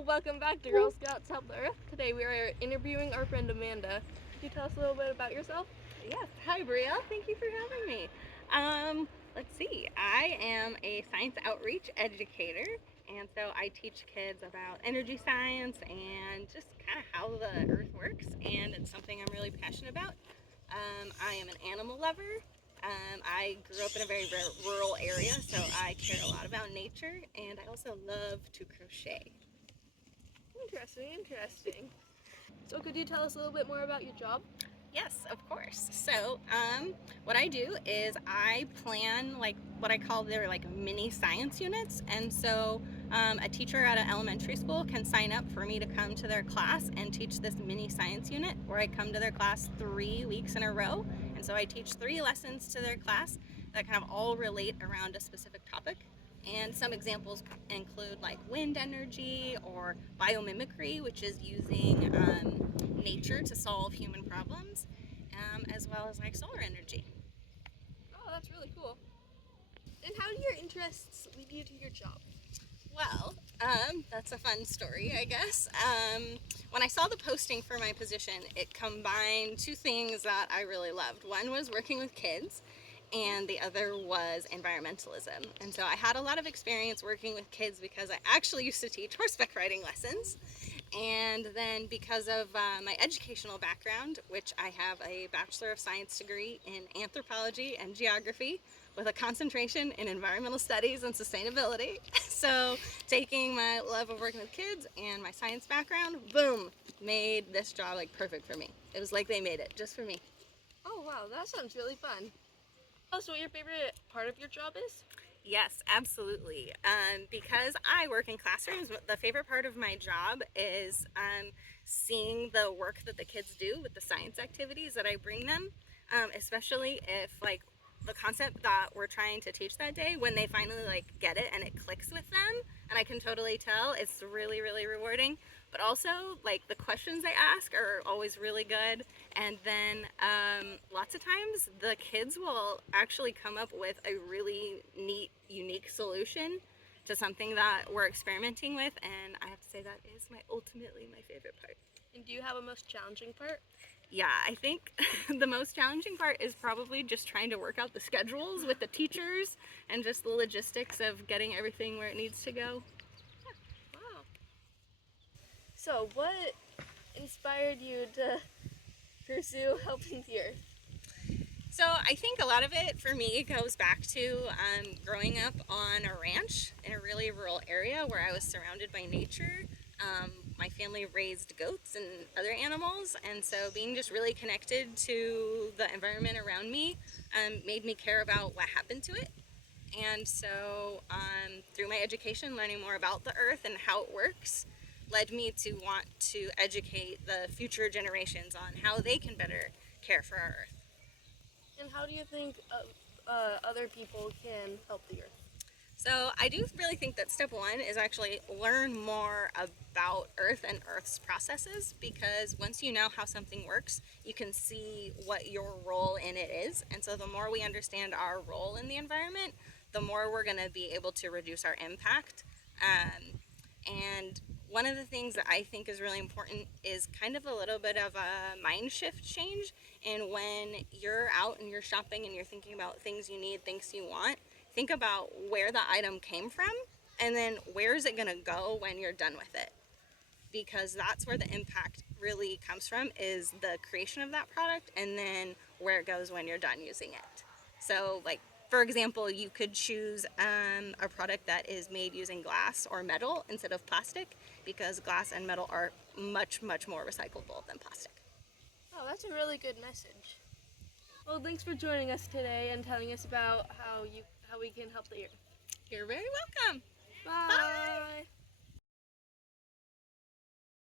Well, welcome back to Girl Scouts Help the Earth. Today we are interviewing our friend Amanda. Could you tell us a little bit about yourself? Yes. Hi, Bria. Thank you for having me. Let's see. I am a science outreach educator, and so I teach kids about energy science and just kind of how the earth works, and it's something I'm really passionate about. I am an animal lover. I grew up in a very rural area, so I care a lot about nature, and I also love to crochet. Interesting. So could you tell us a little bit more about your job? Yes, of course. So, what I do is I plan like what I call their like mini science units, and so a teacher at an elementary school can sign up for me to come to their class and teach this mini science unit, where I come to their class 3 weeks in a row, and so I teach 3 lessons to their class that kind of all relate around a specific topic. And some examples include like wind energy or biomimicry, which is using nature to solve human problems, as well as like solar energy. Oh, that's really cool. And how do your interests lead you to your job? Well, that's a fun story, I guess. When I saw the posting for my position, it combined two things that I really loved. One was working with kids, and the other was environmentalism. And so I had a lot of experience working with kids because I actually used to teach horseback riding lessons. And then because of my educational background, which I have a Bachelor of Science degree in anthropology and geography with a concentration in environmental studies and sustainability. So taking my love of working with kids and my science background, boom, made this job like perfect for me. It was like they made it just for me. Oh wow, that sounds really fun. Tell us what your favorite part of your job is? Yes, absolutely. Because I work in classrooms, the favorite part of my job is seeing the work that the kids do with the science activities that I bring them, especially if like the concept that we're trying to teach that day, when they finally like get it and it clicks with them, and I can totally tell, it's really, really rewarding. But also, like, the questions they ask are always really good. And then lots of times the kids will actually come up with a really neat, unique solution to something that we're experimenting with. And I have to say that is ultimately my favorite part. And do you have a most challenging part? Yeah, I think the most challenging part is probably just trying to work out the schedules with the teachers and just the logistics of getting everything where it needs to go. Wow. So what inspired you to pursue helping the earth? So I think a lot of it for me goes back to growing up on a ranch in a really rural area where I was surrounded by nature. My family raised goats and other animals, and so being just really connected to the environment around me made me care about what happened to it. And so through my education, learning more about the earth and how it works led me to want to educate the future generations on how they can better care for our earth. And how do you think other people can help the earth? So I do really think that step one is actually learn more about Earth and Earth's processes, because once you know how something works, you can see what your role in it is. And so the more we understand our role in the environment, the more we're going to be able to reduce our impact. And one of the things that I think is really important is kind of a little bit of a mind shift change. And when you're out and you're shopping and you're thinking about things you need, things you want, think about where the item came from, and then where is it going to go when you're done with it, because that's where the impact really comes from, is the creation of that product and then where it goes when you're done using it. So like, for example, you could choose a product that is made using glass or metal instead of plastic, because glass and metal are much, much more recyclable than plastic. Oh, that's a really good message. Well, thanks for joining us today and telling us about how we can help the earth. You're very welcome. Bye. Bye.